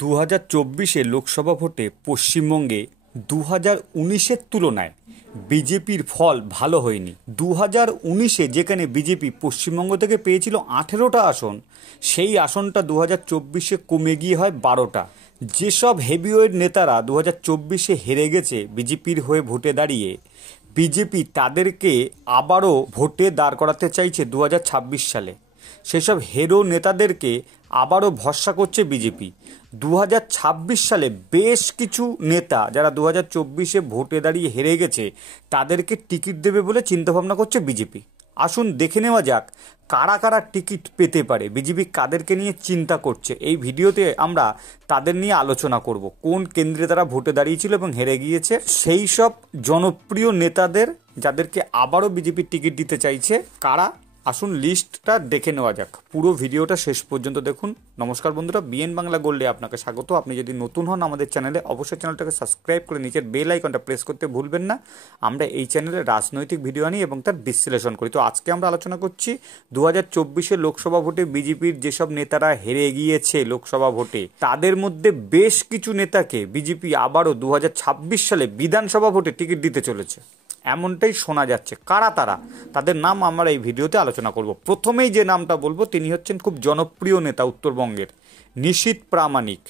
2024 লোকসভা ভোটে পশ্চিমবঙ্গে 2019-এর তুলনায় বিজেপির ফল ভালো হয়নি। 2019-এ যেখানে বিজেপি পশ্চিমবঙ্গ থেকে পেয়েছিল 18টা আসন, সেই আসনটা 2024-এ কমে গিয়ে হয় 12টা। যেসব হেভিওয়েট নেতারা 2024-এ হেরে গেছে বিজেপির হয়ে ভোটে দাঁড়িয়ে, বিজেপি তাদেরকে আবারও ভোটে দাঁড় করাতে চাইছে 2026 সালে। সেসব হেরো নেতাদেরকে আবারও ভরসা করছে বিজেপি। 2026 সালে বেশ কিছু নেতা যারা 2024-এ ভোটে দাঁড়িয়ে হেরে গেছে, তাদেরকে টিকিট দেবে বলে চিন্তাভাবনা করছে বিজেপি। আসুন দেখে নেওয়া যাক কারা কারা টিকিট পেতে পারে, বিজেপি কাদেরকে নিয়ে চিন্তা করছে। এই ভিডিওতে আমরা তাদের নিয়ে আলোচনা করব, কোন কেন্দ্রে তারা ভোটে দাঁড়িয়েছিল এবং হেরে গিয়েছে, সেই সব জনপ্রিয় নেতাদের যাদেরকে আবারও বিজেপির টিকিট দিতে চাইছে কারা। আসুন লিস্টটা দেখে নেওয়া যাক, পুরো ভিডিওটা শেষ পর্যন্ত দেখুন। নমস্কার বন্ধুরা, বিএন বাংলা গোল্ডে আপনাকে স্বাগত। আপনি যদি নতুন হন আমাদের চ্যানেলে, অবশ্যই চ্যানেলটাকে সাবস্ক্রাইব করে নিচের বেল আইকনটা প্রেস করতে ভুলবেন না। আমরা এই চ্যানেলে রাজনৈতিক ভিডিও আনি এবং তার বিশ্লেষণ করি। তো আজকে আমরা আলোচনা করছি 2024-এর লোকসভা ভোটে বিজেপির যেসব নেতারা হেরে গিয়েছে লোকসভা ভোটে, তাদের মধ্যে বেশ কিছু নেতাকে বিজেপি আবারও 2026 সালে বিধানসভা ভোটে টিকিট দিতে চলেছে, এমনটাই শোনা যাচ্ছে। কারা তারা, তাদের নাম আমরা এই ভিডিওতে আলোচনা করব। প্রথমেই যে নামটা বলবো তিনি হচ্ছেন খুব জনপ্রিয় নেতা উত্তরবঙ্গের, নিশীথ প্রামাণিক,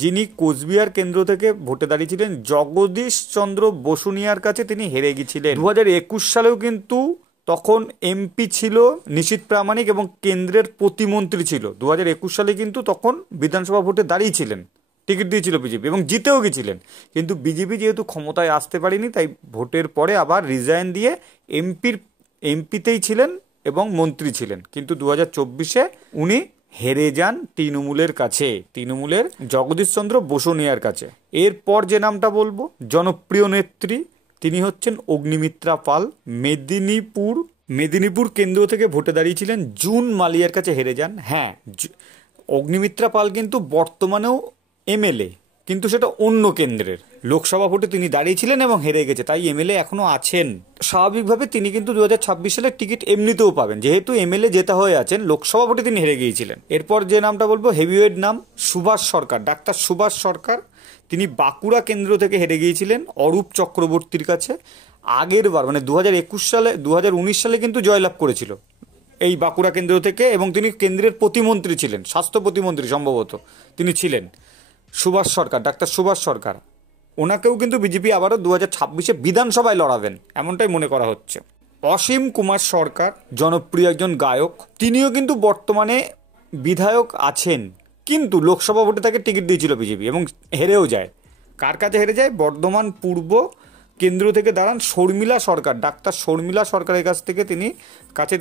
যিনি কোচবিহার কেন্দ্র থেকে ভোটে দাঁড়িয়েছিলেন জগদীশ চন্দ্র বসুনিয়ার কাছে। তিনি হেরে গিয়েছিলেন 2021 সালেও, কিন্তু তখন এমপি ছিল নিশীথ প্রামাণিক এবং কেন্দ্রের প্রতিমন্ত্রী ছিল। 2021 সালে কিন্তু তখন বিধানসভা ভোটে দাঁড়িয়েছিলেন, টিকিট দিয়েছিল বিজেপি এবং জিতেও গেছিলেন। কিন্তু বিজেপি যেহেতু ক্ষমতায় আসতে পারেনি, তাই ভোটের পরে আবার রিজাইন দিয়ে এমপিতেই ছিলেন এবং মন্ত্রী ছিলেন। কিন্তু 2024-এ উনি হেরে যান তৃণমূলের কাছে, তৃণমূলের জগদীশ চন্দ্র বসুনিয়ার কাছে। এরপর যে নামটা বলবো, জনপ্রিয় নেত্রী, তিনি হচ্ছেন অগ্নিমিত্রা পাল। মেদিনীপুর কেন্দ্র থেকে ভোটে দাঁড়িয়েছিলেন, জুন মালিয়ার কাছে হেরে যান। হ্যাঁ, অগ্নিমিত্রা পাল কিন্তু বর্তমানেও এমএলএ, কিন্তু সেটা অন্য কেন্দ্রের। লোকসভা ভোটে তিনি দাঁড়িয়েছিলেন এবং হেরে গেছে, তাই এমএলএ এখনো আছেন। স্বাভাবিকভাবে তিনি কিন্তু 2026 সালে টিকিট এমনিতেও পাবেন, যেহেতু এমএলএ জেতা হয়ে আছেন। লোকসভা ভোটে তিনি হেরে গিয়েছিলেন। এরপর যে নামটা বলবো, হেভিওয়েট নাম, সুভাষ সরকার, ডাক্তার সুভাষ সরকার। তিনি বাঁকুড়া কেন্দ্র থেকে হেরে গিয়েছিলেন অরূপ চক্রবর্তীর কাছে। আগের বার মানে 2019 সালে কিন্তু জয়লাভ করেছিল এই বাঁকুড়া কেন্দ্র থেকে, এবং তিনি কেন্দ্রের প্রতিমন্ত্রী ছিলেন, স্বাস্থ্য প্রতিমন্ত্রী সম্ভবত তিনি ছিলেন। সুভাষ সরকার, ডাক্তার সুভাষ সরকার, ওনাকেও কিন্তু বিজেপি আবারও 2026-এ বিধানসভায় লড়াবেন, এমনটাই মনে করা হচ্ছে। অসীম কুমার সরকার, জনপ্রিয় একজন গায়ক, তিনিও কিন্তু বর্তমানে বিধায়ক আছেন, কিন্তু লোকসভা ভোটে তাকে টিকিট দিয়েছিল বিজেপি এবং হেরেও যায়। কার কাছে হেরে যায়? বর্ধমান পূর্ব কেন্দ্র থেকে দাঁড়ান শর্মিলা সরকার, ডাক্তার শর্মিলা সরকারের কাছ থেকে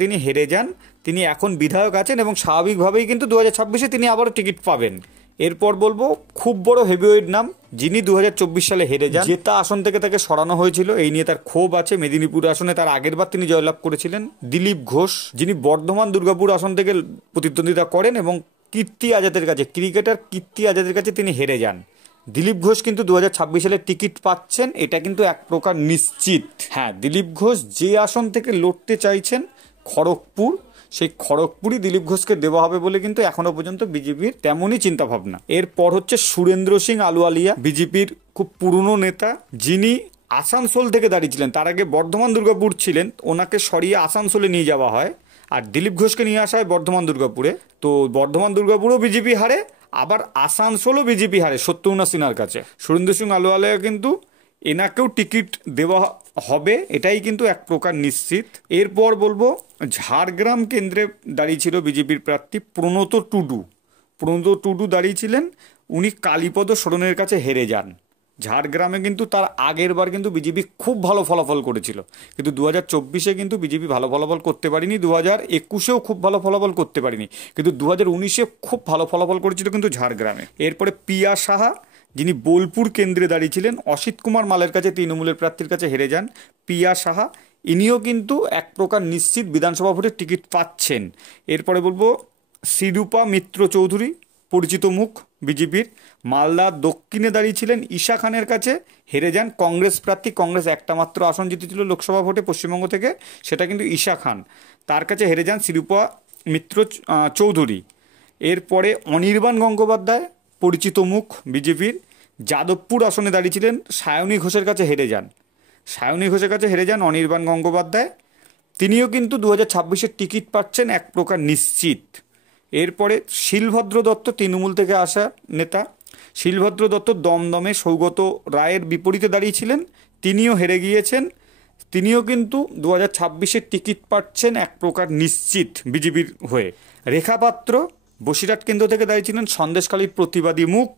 তিনি হেরে যান। তিনি এখন বিধায়ক আছেন এবং স্বাভাবিকভাবেই কিন্তু 2026-এ তিনি আবারও টিকিট পাবেন। এরপর বলবো খুব বড় হেভিওয়েট নাম, যিনি 2024 সালে হেরে যান, জেতা আসন থেকে তাকে সরানো হয়েছিল, এই নিয়ে তার ক্ষোভ আছে। মেদিনীপুর আসনে তার আগের বার তিনি জয়লাভ করেছিলেন। দিলীপ ঘোষ, যিনি বর্ধমান দুর্গাপুর আসন থেকে প্রতিদ্বন্দ্বিতা করেন এবং কীর্তি আজাদের কাছে, ক্রিকেটার কীর্তি আজাদের কাছে তিনি হেরে যান। দিলীপ ঘোষ কিন্তু 2026 সালে টিকিট পাচ্ছেন, এটা কিন্তু এক প্রকার নিশ্চিত। হ্যাঁ, দিলীপ ঘোষ যে আসন থেকে লড়তে চাইছেন, খড়গপুর, সেই খড়গপুরই দিলীপ ঘোষকে দেওয়া হবে বলে কিন্তু এখনো পর্যন্ত বিজেপির তেমনই চিন্তা ভাবনা। এরপর হচ্ছে সুরেন্দ্র সিং আলুওয়ালিয়া, বিজেপির খুব পুরনো নেতা, যিনি আসানসোল থেকে দাঁড়িয়েছিলেন। তার আগে বর্ধমান দুর্গাপুর ছিলেন, ওনাকে সরিয়ে আসানসোলে নিয়ে যাওয়া হয়, আর দিলীপ ঘোষকে নিয়ে আসা হয় বর্ধমান দুর্গাপুরে। তো বর্ধমান দুর্গাপুরও বিজেপি হারে, আবার আসানসোলও বিজেপি হারে সত্যউনা সিনহার কাছে। সুরেন্দ্র সিং আলুওয়ালিয়া কিন্তু এনাকেও টিকিট দেওয়া হবে, এটাই কিন্তু এক প্রকার নিশ্চিত। এরপর বলবো ঝাড়গ্রাম কেন্দ্রে দাঁড়িয়েছিল বিজেপির প্রার্থী প্রণত টুডু দাঁড়িয়েছিলেন, উনি কালীপদ সোরেনের কাছে হেরে যান। ঝাড়গ্রামে কিন্তু তার আগের বার কিন্তু বিজেপি খুব ভালো ফলাফল করেছিল, কিন্তু 2024-এ কিন্তু বিজেপি ভালো ফলাফল করতে পারেনি, 2021-এও খুব ভালো ফলাফল করতে পারেনি, কিন্তু 2019-এ খুব ভালো ফলাফল করেছিল কিন্তু ঝাড়গ্রামে। এরপরে পিয়া সাহা, যিনি বোলপুর কেন্দ্রে দাঁড়িয়েছিলেন, অসিত কুমার মালের কাছে, তৃণমূলের প্রার্থীর কাছে হেরে যান। পিয়া সাহা ইনিও কিন্তু এক প্রকার নিশ্চিত বিধানসভা ভোটে টিকিট পাচ্ছেন। এরপরে বলবো সিরূপা মিত্র চৌধুরী, পরিচিত মুখ বিজেপির, মালদা দক্ষিণে দাঁড়িয়েছিলেন, ঈশা খানের কাছে হেরে যান। কংগ্রেস প্রার্থী, কংগ্রেস একটা মাত্র আসন জিতেছিল লোকসভা ভোটে পশ্চিমবঙ্গ থেকে, সেটা কিন্তু ঈশা খান, তার কাছে হেরে যান সিরূপা মিত্র চৌধুরী। এরপরে অনির্বাণ গঙ্গোপাধ্যায়, পরিচিত মুখ বিজেপির, যাদবপুর আসনে দাঁড়িয়েছিলেন, সায়নী ঘোষের কাছে হেরে যান। সায়নী ঘোষের কাছে হেরে যান অনির্বাণ গঙ্গোপাধ্যায়। তিনিও কিন্তু 2026-এর টিকিট পাচ্ছেন এক প্রকার নিশ্চিত। এরপরে শিলভদ্র দত্ত, তৃণমূল থেকে আসা নেতা। শিলভদ্র দত্ত দমদমে সৌগত রায়ের বিপরীতে দাঁড়িয়েছিলেন, তিনিও হেরে গিয়েছেন। তিনিও কিন্তু 2026-এর টিকিট পাচ্ছেন এক প্রকার নিশ্চিত বিজেপির হয়ে। রেখা পাত্র বসিরহাট কেন্দ্র থেকে দাঁড়িয়েছিলেন, সন্দেশখালীর প্রতিবাদী মুখ।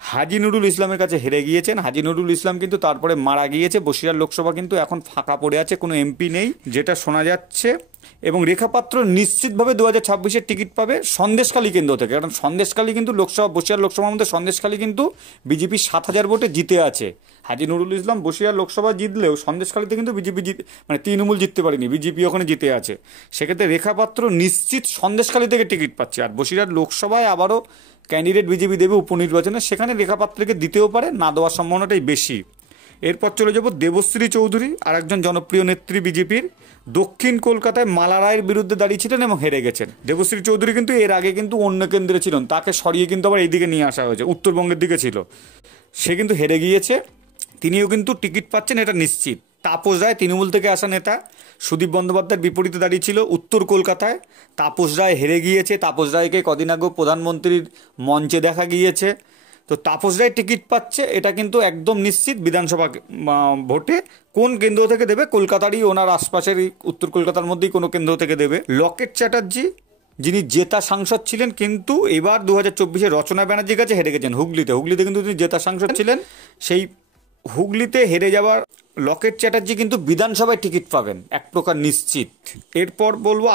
হাজি নুরুল ইসলামের কাছে হেরে গিয়েছেন। হাজি নুরুল ইসলাম কিন্তু তারপরে মারা গিয়েছে। বসিরহাট লোকসভা কিন্তু এখন ফাঁকা পড়ে আছে, কোনো এমপি নেই যেটা শোনা যাচ্ছে। এবং রেখাপাত্র নিশ্চিতভাবে 2026-এর টিকিট পাবে সন্দেশখালী কেন্দ্র থেকে, কারণ সন্দেশখালী কিন্তু বসিরহাট লোকসভার মধ্যে সন্দেশখালী কিন্তু বিজেপি 7,000 ভোটে জিতে আছে। হাজি নুরুল ইসলাম বসিরহাট লোকসভা জিতলেও সন্দেশখালীতে কিন্তু বিজেপি মানে তৃণমূল জিততে পারেনি, বিজেপি ওখানে জিতে আছে। সেক্ষেত্রে রেখাপাত্র নিশ্চিত সন্দেশখালী থেকে টিকিট পাচ্ছে। আর বসিরহাট লোকসভায় আবারও ক্যান্ডিডেট বিজেপি দেবে উপনির্বাচনে, সেখানে রেখাপাত্রকে দিতেও পারে, না দেওয়ার সম্ভাবনাটাই বেশি। এরপর চলে যাব দেবশ্রী চৌধুরী, আর একজন জনপ্রিয় নেত্রী বিজেপির। দক্ষিণ কলকাতায় মালা রায়ের বিরুদ্ধে দাঁড়িয়েছিলেন এবং হেরে গেছেন। দেবশ্রী চৌধুরী কিন্তু এর আগে কিন্তু অন্য কেন্দ্রে ছিলেন, তাকে সরিয়ে কিন্তু আবার এইদিকে নিয়ে আসা হয়েছে, উত্তরবঙ্গের দিকে ছিল, সে কিন্তু হেরে গিয়েছে। তিনিও কিন্তু টিকিট পাচ্ছেন, এটা নিশ্চিত। তাপস রায় তৃণমূল থেকে আসা নেতা, সুদীপ বন্দ্যোপাধ্যায়ের বিপরীতে দাঁড়িয়েছিল উত্তর কলকাতায়। তাপস রায় হেরে গিয়েছে। তাপস রায়কে কদিন আগেও প্রধানমন্ত্রীর মঞ্চে দেখা গিয়েছে। তো তাপস রায় টিকিট পাচ্ছে, এটা কিন্তু একদম নিশ্চিত বিধানসভা ভোটে। কোন কেন্দ্র থেকে দেবে? কলকাতারই ওনার আশপাশের উত্তর কলকাতার মধ্যেই কোনো কেন্দ্র থেকে দেবে। লকেট চ্যাটার্জি, যিনি জেতা সাংসদ ছিলেন, কিন্তু এবার 2024-এ রচনা ব্যানার্জির কাছে হেরে গেছেন হুগলিতে কিন্তু তিনি জেতা সাংসদ ছিলেন। সেই হুগলিতে হেরে যাওয়ার লকেট চ্যাটার্জি কিন্তু বিধানসভায় টিকিট পাবেন এক প্রকার নিশ্চিত। এরপর বলবো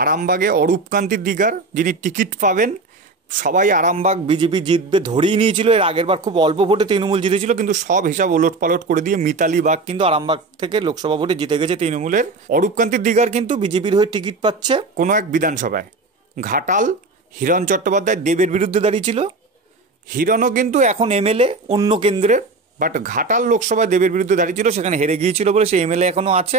আরামবাগে অরূপকান্তি দিগার, যিনি টিকিট পাবেন। সবাই আরামবাগ বিজেপি জিতবে ধরেই নিয়েছিল, এর আগের বার খুব অল্প ভোটে তৃণমূল জিতেছিল, কিন্তু সব হিসাব ওলট পালট করে দিয়ে মিতালি বাগ কিন্তু আরামবাগ থেকে লোকসভা ভোটে জিতে গেছে তৃণমূলের। অরূপকান্তি দিগার কিন্তু বিজেপির হয়ে টিকিট পাচ্ছে কোনো এক বিধানসভায়। ঘাটাল হিরণ চট্টোপাধ্যায় দেবের বিরুদ্ধে দাঁড়িয়েছিল, হিরণও কিন্তু এখন এমএলএ অন্য কেন্দ্রের, বাট ঘাটাল লোকসভায় দেবের বিরুদ্ধে দাঁড়িয়েছিল, সেখানে হেরে গিয়েছিল বলে সে এমএলএ এখনও আছে।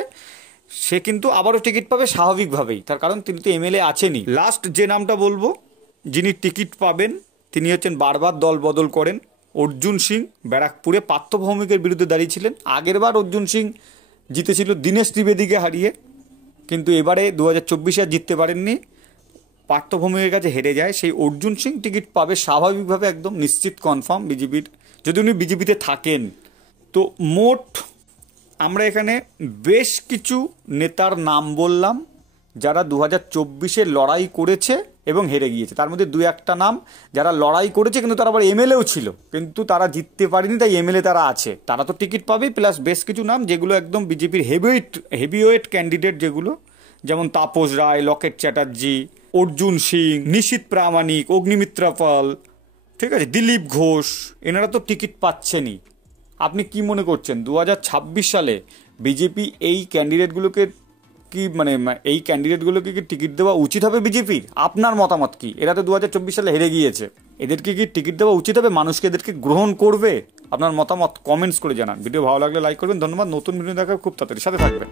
সে কিন্তু আবারও টিকিট পাবে স্বাভাবিকভাবেই, তার কারণ তিনি তো এমএলএ আছেনই। লাস্ট যে নামটা বলবো যিনি টিকিট পাবেন, তিনি হচ্ছেন বারবার দল বদল করেন অর্জুন সিং। ব্যারাকপুরে পার্থ ভৌমিকের বিরুদ্ধে দাঁড়িয়েছিলেন। আগের বার অর্জুন সিং জিতেছিল দীনেশ ত্রিবেদীকে হারিয়ে, কিন্তু এবারে 2024-এ আর জিততে পারেননি, পার্থ ভৌমিকের কাছে হেরে যায়। সেই অর্জুন সিং টিকিট পাবে স্বাভাবিকভাবে, একদম নিশ্চিত কনফার্ম বিজেপির, যদি উনি বিজেপিতে থাকেন। তো মোট আমরা এখানে বেশ কিছু নেতার নাম বললাম যারা 2024-এ লড়াই করেছে এবং হেরে গিয়েছে। তার মধ্যে 2-1টা নাম যারা লড়াই করেছে কিন্তু তারা আবার এমএলএও ছিল, কিন্তু তারা জিততে পারেনি, তাই এমএলএ তারা আছে, তারা তো টিকিট পাবেই। প্লাস বেশ কিছু নাম যেগুলো একদম বিজেপির হেভিওয়েট ক্যান্ডিডেট, যেগুলো যেমন তাপস রায়, লকেট চ্যাটার্জি, অর্জুন সিং, নিশীথ প্রামাণিক, অগ্নিমিত্রা পাল, ঠিক আছে, দিলীপ ঘোষ, এনারা তো টিকিট পাচ্ছেনই। আপনি কি মনে করছেন 2026 সালে বিজেপি এই ক্যান্ডিডেটগুলোকে এই ক্যান্ডিডেটগুলোকে কি টিকিট দেওয়া উচিত হবে বিজেপির? আপনার মতামত কি? এরা তো 2024 সালে হেরে গিয়েছে, এদেরকে কি টিকিট দেওয়া উচিত হবে? মানুষকে এদেরকে গ্রহণ করবে? আপনার মতামত কমেন্টস করে জানান। ভিডিও ভালো লাগলে লাইক করবেন। ধন্যবাদ। নতুন ভিডিও দেখার খুব তাড়াতাড়ি সাথে থাকবেন।